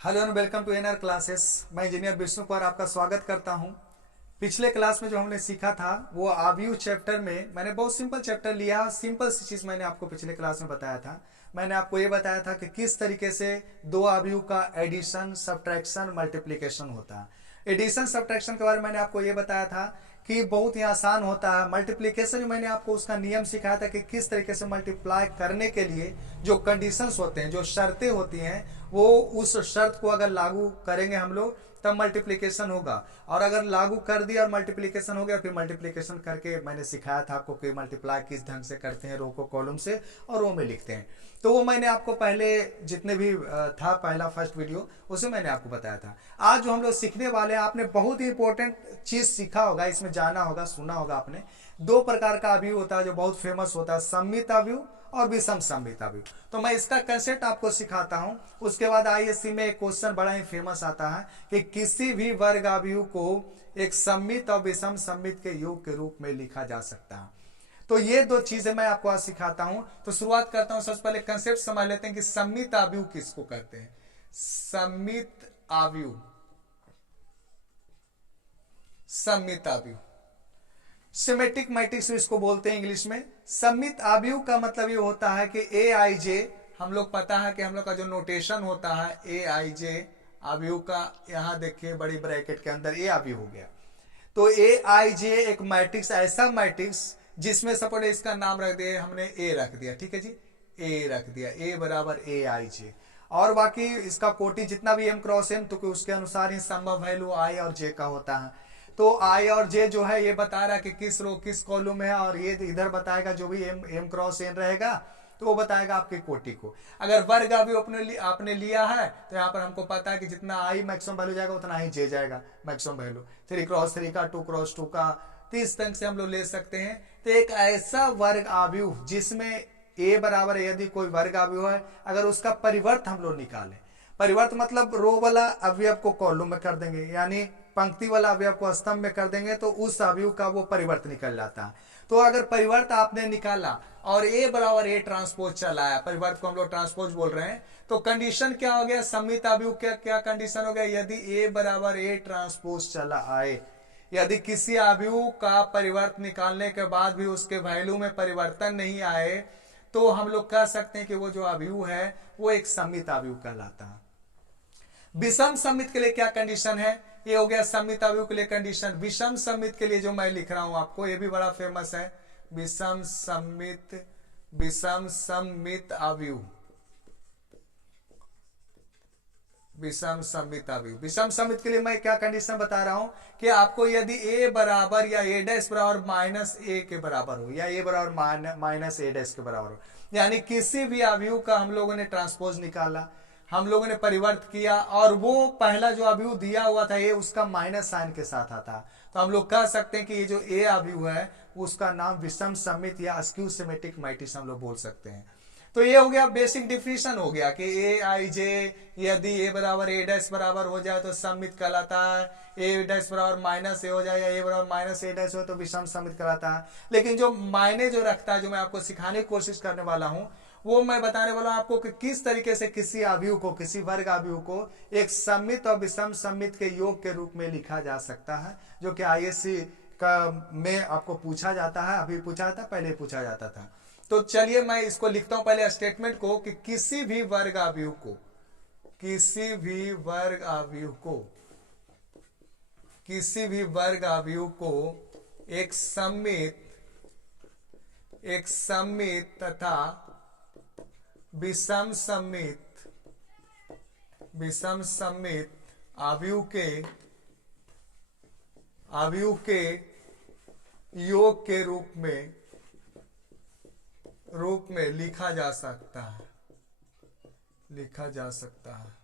Hello and welcome to NR classes. मैं engineer Vishnu Kumar आपका स्वागत करता हूं। पिछले क्लास में जो हमने सीखा था वो आव्यू चैप्टर में मैंने बहुत सिंपल चैप्टर लिया। सिंपल सी चीज़ मैंने आपको पिछले क्लास में बताया था। मैंने आपको ये बताया था कि किस तरीके से दो आव्यू का एडिशन, सब्ट्रैक्शन, मल्टीप्लिकेशन होता है। एडिशन सब्ट्रैक्शन के बारे में मैंने आपको ये बताया था कि बहुत ही आसान होता है। मल्टीप्लिकेशन में मैंने आपको उसका नियम सिखाया था कि किस तरीके से मल्टीप्लाई करने के लिए जो कंडीशंस होते हैं, जो शर्तें होती हैं, वो उस शर्त को अगर लागू करेंगे हम लोग तब मल्टीप्लिकेशन होगा। और अगर लागू कर दिया और मल्टीप्लिकेशन हो गया, फिर मल्टीप्लिकेशन करके मैंने सिखाया था आपको कि मल्टीप्लाई किस ढंग से करते हैं, रो को कॉलम से और रो में लिखते हैं। तो वो मैंने आपको पहले जितने भी था पहला फर्स्ट वीडियो उसे मैंने आपको बताया था। आज जो हम लोग सीखने वाले हैं, आपने बहुत ही इंपॉर्टेंट चीज सीखा होगा, इसमें जाना होगा, सुना होगा आपने। दो प्रकार का अवयव होता है जो बहुत फेमस होता है, सममित अवयव और विषम सममित अवयव। तो मैं इसका कंसेप्ट आपको सिखाता हूं। उसके बाद आईएससी में एक क्वेश्चन बड़ा ही फेमस आता है कि किसी भी वर्ग अवयव को एक सममित और विषम सममित के योग के रूप में लिखा जा सकता है। तो ये दो चीजें मैं आपको आज सिखाता हूं। तो शुरुआत करता हूं, सबसे पहले कंसेप्ट समझ लेते हैं कि सममित अवयव किसको कहते हैं। सममित अवयव, सममित अवयव, सिमेट्रिक मैट्रिक्स इसको बोलते हैं इंग्लिश में। सममित अवयव का मतलब ये होता है कि ए आई जे, हम लोग पता है कि हम लोग का जो नोटेशन होता है ए आई जे अवयव का, यहां देखिए बड़ी ब्रैकेट के अंदर ए अवयव हो गया। तो ए आई जे एक मैट्रिक्स, ऐसा मैट्रिक्स जिसमें सपोज इसका नाम रख दिया, हमने ए रख दिया, ठीक है जी, ए रख दिया, ए बराबर ए आई जे। और बाकी इसका कोटि जितना भी एम क्रॉस एम, तो उसके अनुसार ही संभव वैल्यू आई और जे का होता है। तो आई और जे जो है ये बता रहा है कि किस रो किस कॉलम है, और ये इधर बताएगा जो भी एम क्रॉस एन रहेगा तो वो बताएगा आपके कोटि को। अगर वर्ग अभी आपने लिया है तो यहाँ पर हमको पता है कि जितना आई मैक्सिमम वैल्यू जाएगा उतना ही जे जाएगा मैक्सिमम वैल्यू। 3x3 का, 2x2 का, तो इस तरह से हम लोग ले सकते हैं। तो एक ऐसा वर्ग अवयव जिसमें ए बराबर यदि कोई वर्ग अवयव है, अगर उसका परिवर्त हम लोग निकालें, परिवर्त मतलब रो वाला अवयव को कॉलम में कर देंगे, यानी पंक्ति वाला अवयव को स्तंभ में कर देंगे, तो उस अवयव का वो परिवर्त निकल जाता है। तो अगर परिवर्त आपने निकाला और ए बराबर ए ट्रांसपोज चला आया, परिवर्त को हम लोग ट्रांसपोज बोल रहे हैं, तो कंडीशन क्या हो गया, सममित अवयव क्या क्या कंडीशन हो गया, यदि ए बराबर ए ट्रांसपोज चला आए, यदि किसी अवयव का परिवर्त निकालने के बाद भी उसके वैल्यू में परिवर्तन नहीं आए, तो हम लोग कह सकते हैं कि वो जो अवयव है वो एक सममित अवयव कहलाता है। विषम सममित के लिए क्या कंडीशन है, ये हो गया सममित अवयव के लिए कंडीशन। विषम सममित के लिए जो मैं लिख रहा हूं आपको, ये भी बड़ा फेमस है, विषम सममित, विषम सममित अवयव, विषम सममित अवयव। विषम सममित के लिए मैं क्या कंडीशन बता रहा हूं कि आपको यदि ए बराबर या ए डैश बराबर माइनस ए के बराबर हो, या ए बराबर माइनस ए डैश के बराबर हो, यानी किसी भी अवयव का हम लोगों ने ट्रांसपोज निकाला, हम लोगों ने परिवर्त किया, और वो पहला जो अवयव दिया हुआ था ये उसका माइनस साइन के साथ आता, तो हम लोग कह सकते हैं कि ये जो ए अवयव है उसका नाम विषम सममित या स्क्यू सिमेट्रिक मैट्रिक्स हम लोग बोल सकते हैं। तो ये हो गया बेसिक डिफिनेशन हो गया कि ए आई जे यदि ए बराबर ए डैश बराबर हो जाए तो सममित कहलाता है, ए डैश बराबर माइनस ए हो जाए या ए बराबर माइनस ए डैश हो तो विषम सममित कहलाता है। लेकिन जो मायने जो रखता है, जो मैं आपको सिखाने की कोशिश करने वाला हूं, वो मैं बताने वाला हूं आपको कि किस तरीके से किसी अवयव को, किसी वर्ग अवयव को एक सममित और विषम सममित के योग के रूप में लिखा जा सकता है, जो कि आईएससी का में आपको पूछा जाता है। अभी पूछा जाता, पहले पूछा जाता था। तो चलिए मैं इसको लिखता हूं पहले स्टेटमेंट को कि किसी भी वर्ग अवयव को, किसी भी वर्ग अवयव को, किसी भी वर्ग अवयव को एक सममित तथा विषम सममित, विषम सममित अवयव के योग के रूप में लिखा जा सकता है, लिखा जा सकता है।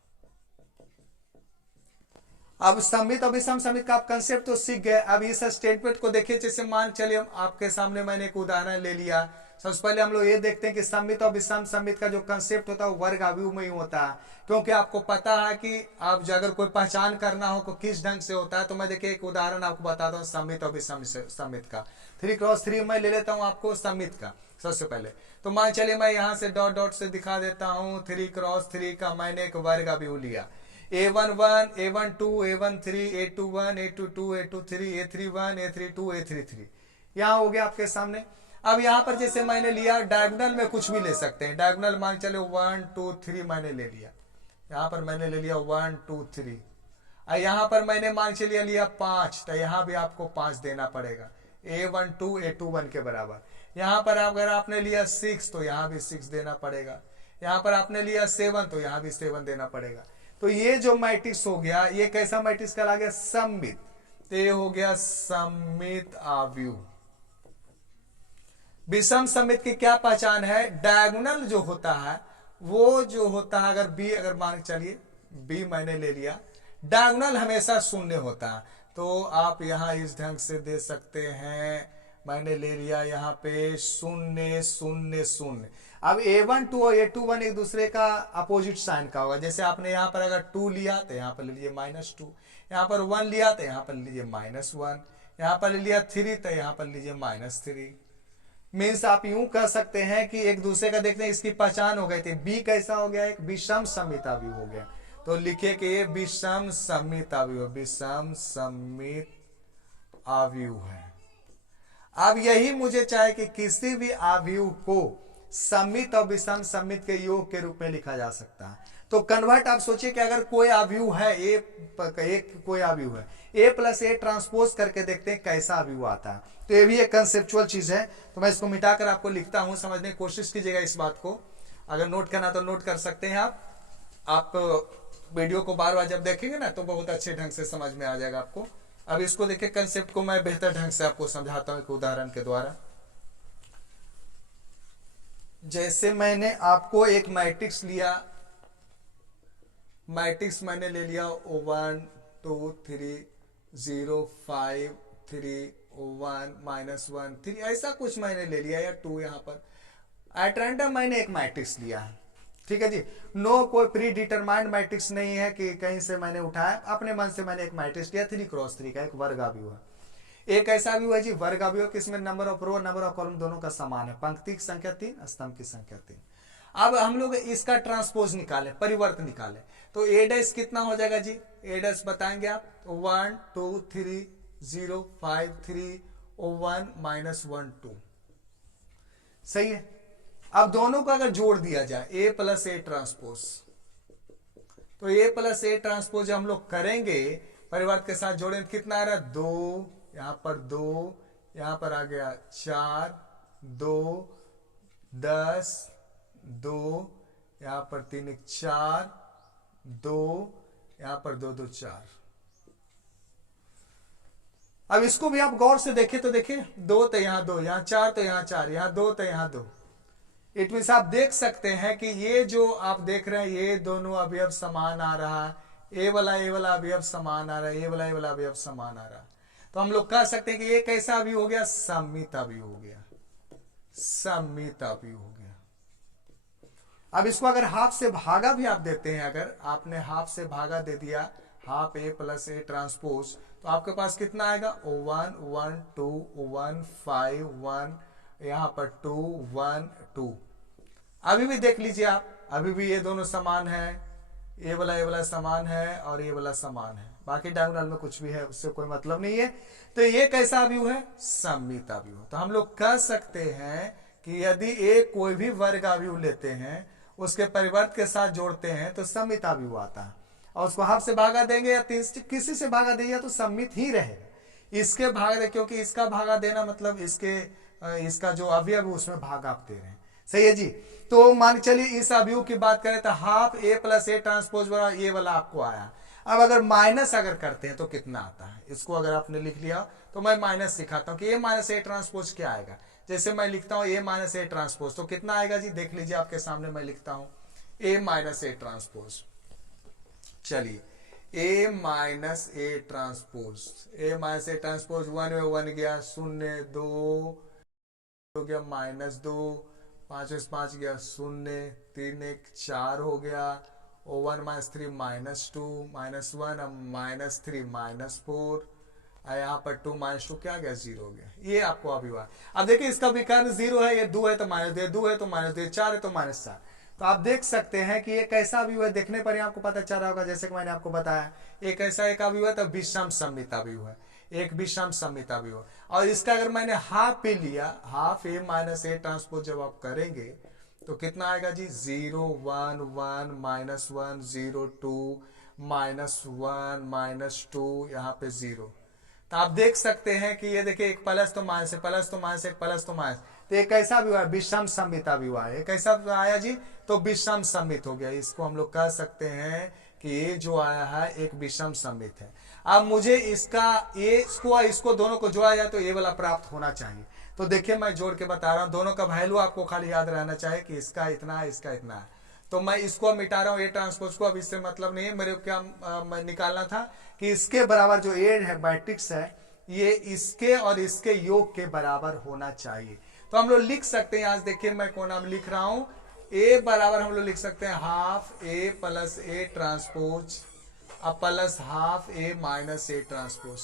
अब सममित और विषम सममित का आप कंसेप्ट तो सीख गए। अब इस स्टेटमेंट को देखिए, जैसे मान चलिए आपके सामने मैंने एक उदाहरण ले लिया। सबसे पहले हम लोग ये देखते हैं कि सममित और विषम सममित का जो कंसेप्ट होता है वो वर्ग अवयव में ही होता है, क्योंकि आपको पता है कि आप अगर कोई पहचान करना हो तो किस ढंग से होता है। तो मैं देखिए एक उदाहरण आपको बताता हूँ सममित और विषम सममित का। 3x3 मैं ले लेता हूँ आपको सममित का। सबसे पहले तो मान चलिए मैं यहां से डॉट डॉट से दिखा देता हूं, 3x3 का मैंने एक वर्ग अवयव लिया। A11, A12, A13, A21, A22, A23, A31, A32, A33 यहाँ हो गया आपके सामने। अब यहाँ पर जैसे मैंने लिया डायगोनल में कुछ भी ले सकते हैं, डायगोनल मान चले 1 2 3 मैंने ले लिया, यहाँ पर मैंने ले लिया 1 2 3, और यहाँ पर मैंने मान चलिए लिया 5, तो यहाँ भी आपको 5 देना पड़ेगा, A12 A21 के बराबर। यहाँ पर अगर आपने लिया 6 तो यहाँ भी 6 देना पड़ेगा, यहाँ पर आपने लिया 7 तो यहाँ भी 7 देना पड़ेगा। तो ये जो मैट्रिक्स हो गया, ये कैसा मैट्रिक्स कहला गया? सममित। तो ये हो गया सममित आव्यूह। विषम सममित की क्या पहचान है? डायगोनल जो होता है वो जो होता है, अगर बी, अगर मान चलिए बी मैंने ले लिया, डायगोनल हमेशा शून्य होता है, तो आप यहां इस ढंग से दे सकते हैं, मैंने ले लिया यहाँ पे 0 0 0। अब A12 और A21 एक दूसरे का अपोजिट साइन का होगा, जैसे आपने यहाँ पर अगर 2 लिया तो यहाँ पर ले लीजिए -2, यहाँ पर 1 लिया तो यहाँ पर लीजिए -1, यहाँ पर ले लिया 3 तो यहाँ पर लीजिए -3। मीन्स आप यूं कह सकते हैं कि एक दूसरे का देखते हैं, इसकी पहचान हो गई थी। बी कैसा हो गया? एक विषम सममित आव्यूह हो गया। तो लिखिए कि ये विषम सममित आव्यूह, विषम सममित आव्यूह है। अब यही मुझे चाहे कि किसी भी आव्यूह को सममित और विषम सममित के योग के रूप में लिखा जा सकता है। तो कन्वर्ट आप सोचिए कि अगर कोई आव्यूह है, एक कोई आव्यूह है, A + A ट्रांसपोज करके देखते हैं कैसा आव्यूह आता है। तो ये भी एक कंसेप्चुअल चीज है, तो मैं इसको मिटाकर आपको लिखता हूं, समझने की कोशिश कीजिएगा इस बात को। अगर नोट करना तो नोट कर सकते हैं आप वीडियो को बार बार जब देखेंगे ना तो बहुत अच्छे ढंग से समझ में आ जाएगा आपको। अब इसको देखिए, कंसेप्ट को मैं बेहतर ढंग से आपको समझाता हूं एक उदाहरण के द्वारा। जैसे मैंने आपको एक मैट्रिक्स लिया, मैट्रिक्स मैंने ले लिया 1 2 3 0 5 3 1 -1 3, ऐसा कुछ मैंने ले लिया, या 2 यहाँ पर एट रैंडम मैंने एक मैट्रिक्स लिया है। ठीक है जी, नो कोई प्री डिटरमाइंड मैट्रिक्स नहीं है कि कहीं से मैंने उठाया, अपने मन से मैंने एक मैट्रिक्स लिया 3 × 3 का, एक वर्ग आव्यूह है। एक ऐसा आव्यूह है जी वर्ग आव्यूह कि इसमें number of row number of column दोनों का समान है, पंक्ति की संख्या 3, स्तंभ की संख्या 3। अब हम लोग इसका ट्रांसपोज निकाले, परिवर्त निकाले, तो A' कितना हो जाएगा जी? A' बताएंगे आप? 1 2 3 0 5 3 1 -1 2। सही है। अब दोनों को अगर जोड़ दिया जाए A + A ट्रांसपोज, तो A + A ट्रांसपोज हम लोग करेंगे, परिवर्त के साथ जोड़ें, कितना आ रहा है? 2, यहां पर 2, यहां पर आ गया 4 2 10 2, यहां पर 3 1 4 2, यहां पर 2 2 4। अब इसको भी आप गौर से देखें तो देखिए, 2 तो यहां 2, यहां 4 तो यहां 4, यहां 2 तो यहां 2। इट मीन्स आप देख सकते हैं कि ये जो आप देख रहे हैं ये दोनों अवयव समान आ रहा है, ए वाला अवयव समान आ रहा है, ए वाला अवयव समान आ रहा है। तो हम लोग कह सकते हैं कि ये कैसा अवयव हो गया? सममित अवयव हो गया, सममित अवयव हो गया। अब इसको अगर हाफ से भागा भी आप देते हैं, अगर आपने हाफ से भागा दे दिया, हाफ A + A ट्रांसपोज, तो आपके पास कितना आएगा? 1 1 2 1 5 1, यहां पर 2 1 2। अभी भी देख लीजिए आप, अभी भी ये दोनों समान है, ये वाला समान है और ये वाला समान है, बाकी डायगोनल में कुछ भी है उससे कोई मतलब नहीं है। तो ये कैसा अवयव है? सममित अवयव। तो हम लोग कह सकते हैं कि यदि एक कोई भी वर्ग अवयव लेते हैं, उसके परिवर्त के साथ जोड़ते हैं तो सममित अवयव आता है, और उसको हाफ से भागा देंगे या 3 से किसी से भागा देंगे तो सममित ही रहेगा। इसके भागा दे, क्योंकि इसका भागा देना मतलब इसका जो अवयव उसमें भाग आप दे रहे हैं। सही है जी। तो मान चलिए इस अवयव की बात करें तो हाफ A + A ट्रांसपोज वाला ये वाला आपको आया। अब अगर माइनस अगर करते हैं तो कितना आता है? इसको अगर आपने लिख लिया तो मैं माइनस सिखाता हूं कि A - A ट्रांसपोज क्या आएगा। जैसे मैं लिखता हूं A - A ट्रांसपोज, तो कितना आएगा जी? देख लीजिए आपके सामने मैं लिखता हूं A - A ट्रांसपोज। चलिए A - A transpose, A - A transpose 1 में 1 गया, 0 2 हो गया, -2, 5 में 5 गया 0, 3 1 4 हो गया, 1 - 3 -2 -1, अब -3 -4, यहाँ पर 2 - 2 क्या गया? 0 हो गया। ये आपको अभी हुआ। अब देखिए इसका विकर्ण 0 है, ये 2 है तो -2, 2 है तो -2, 4 है तो -4। तो आप देख सकते हैं कि ये कैसा अवयव है, देखने पर ही आपको पता चल रहा होगा, जैसे कि मैंने आपको बताया एक ऐसा एक अवयव है, तो विषम सममित अवयव है, एक विषम सममित अवयव। और इसका अगर मैंने हाफ पे लिया, half A minus A transpose जब आप करेंगे तो कितना आएगा जी, 0 1 1 -1 0 2 -1 -2 यहाँ पे 0। तो आप देख सकते हैं कि ये देखिए एक प्लस तो माइनस है, प्लस तो माइनस, एक प्लस तो माइनस, तो एक कैसा भी हुआ, विषम सममित अवयव है। कैसा आया जी, तो विषम सममित हो गया। इसको हम लोग कह सकते हैं कि ये जो आया है एक विषम सममित है। अब मुझे इसका ये इसको दोनों को जोड़ा जाए तो ये वाला प्राप्त होना चाहिए। तो देखिए मैं जोड़ के बता रहा हूं, दोनों का वैल्यू आपको खाली याद रहना चाहिए कि इसका इतना है, इसका इतना है। तो मैं इसको मिटा रहा हूं ए ट्रांसपोज को, अब इससे मतलब नहीं है, मेरे को क्या निकालना था कि इसके बराबर जो ए है मैट्रिक्स है, ये इसके और इसके योग के बराबर होना चाहिए। तो हम लोग लिख सकते हैं, आज देखिए मैं कौन नाम लिख रहा हूं, ए बराबर हम लोग लिख सकते हैं half A plus A transpose अब plus half A minus A transpose,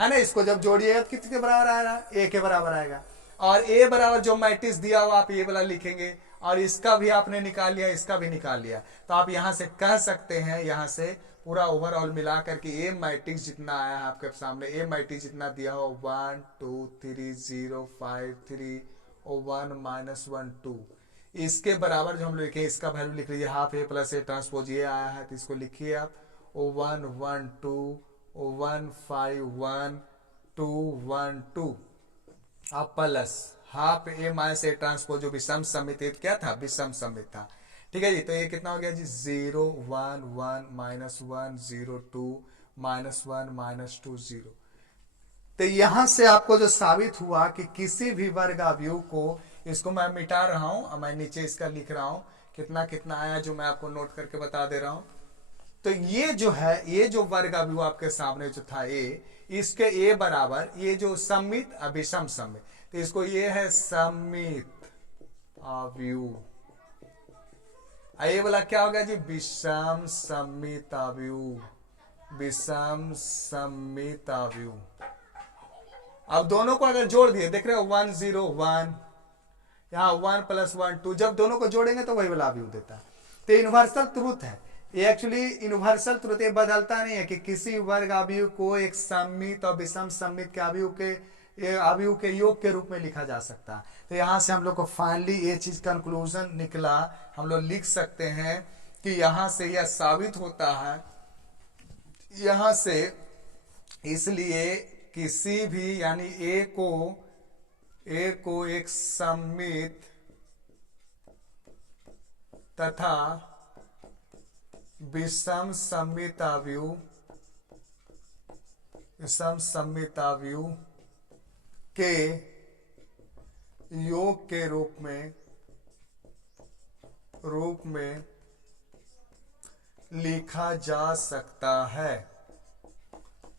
है ना। इसको जब जोड़िएगा तो कितने के बराबर आएगा, ए के बराबर आएगा। और ए बराबर जो मैट्रिक्स दिया हुआ आप ये वाला लिखेंगे, और इसका भी आपने निकाल लिया, इसका भी निकाल लिया। तो आप यहां से कह सकते हैं, यहां से पूरा ओवरऑल मिला करके ए मैट्रिक्स जितना आया है आपके सामने, ए मैट्रिक्स जितना दिया हो 1 2 3 0 5 3 और 1 -1 2, इसके बराबर जो हम लोग लिखे, इसका वैल्यू लिख लीजिए, half A plus A transpose ये आया है, तो इसको लिखिए आप 1 1 2 1 5 1 2 1 2 अब plus half A minus A transpose जो विषम सममित क्या था, विषम सममित था। ठीक है जी, तो ये कितना हो गया जी, 0 1 1 -1 0 2 -1 -2 0। तो यहां से आपको जो साबित हुआ कि किसी भी वर्ग अवयव को, इसको मैं मिटा रहा हूं, मैं नीचे इसका लिख रहा हूं कितना कितना आया, जो मैं आपको नोट करके बता दे रहा हूं। तो ये जो है, ये जो वर्ग अवयव आपके सामने जो था ए, इसके ए बराबर ये जो सममित अविषम सममित, तो इसको ये है सममित अवयव। ये वाला क्या हो गया जी, विषम सममित अवयव, विषम सममित अवयव। अब दोनों को अगर जोड़ दिए, देख रहे हो 1 0 1, यहाँ 1 + 1 2, जब दोनों को जोड़ेंगे तो वही वाला अवयव देता है। तो यूनिवर्सल ट्रुथ है ये, एक्चुअली यूनिवर्सल ट्रुथ ये बदलता नहीं है कि किसी वर्ग अवयव को एक सममित और विषम सममित के अवयव के योग के रूप में लिखा जा सकता है। तो यहां से हम लोग को फाइनली ये चीज कंक्लूजन निकला, हम लोग लिख सकते हैं कि यहां से यह साबित होता है, यहां से इसलिए किसी भी यानी ए को एक सममित तथा विषम सममित अवयव के योग के रूप में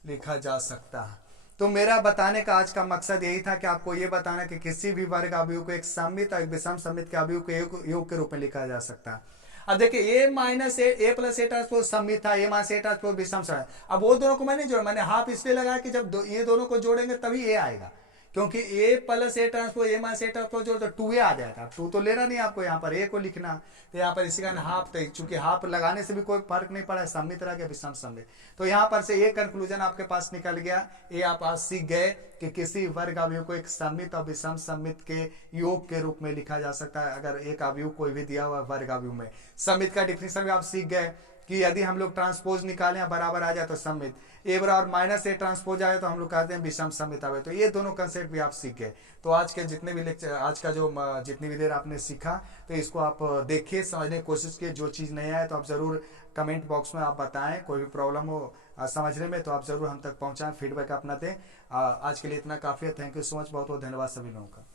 लिखा जा सकता है। तो मेरा बताने का आज का मकसद यही था कि आपको ये बताना कि किसी भी वर्ग अवयव को एक सममित और एक विषम सममित के अवयव के योग के रूप में लिखा जा सकता है। अब देखिए A minus A plus A transpose सममित था, ए माइनस ए ट्रांसपोज विषम सममित। अब वो दोनों को मैंने जोड़ा, मैंने हाफ इसलिए लगाया कि जब ये दोनों को जोड़ेंगे तभी ए आएगा, क्योंकि A plus A transpose A minus A transpose जोड़ तो 2a आ जाएगा। 2 तो लेना नहीं आपको, यहाँ पर ए को लिखना, तो यहाँ पर इसी कारण हाफ, तो चूंकि हाफ लगाने से भी कोई फर्क नहीं पड़ा, सममित रह गया विषम सममित। तो यहाँ पर से ये कंक्लूजन आपके पास निकल गया, ये आप आज सीख गए कि किसी वर्ग अवयव को एक सममित और विषम सममित के योग के रूप में लिखा जा सकता है। अगर एक अवयव कोई भी दिया हुआ वर्ग अवयव में, सममित का डिफिनेशन भी आप सीख गए कि यदि हम लोग ट्रांसपोज निकालें बराबर आ जाए तो सममित, ए बराबर माइनस ए ट्रांसपोज आए तो हम लोग कहते हैं विषम सममित आवे। तो ये दोनों कंसेप्ट भी आप सीख गए। तो आज के जितने भी लेक्चर, आज का जो जितनी भी देर आपने सीखा, तो इसको आप देखिए, समझने की कोशिश कीजिए। जो चीज़ नहीं आए तो आप ज़रूर कमेंट बॉक्स में आप बताएं, कोई भी प्रॉब्लम हो समझने में तो आप ज़रूर हम तक पहुँचाएँ, फीडबैक अपना दें। आज के लिए इतना काफ़ी है। थैंक यू सो मच, बहुत बहुत धन्यवाद सभी लोगों का।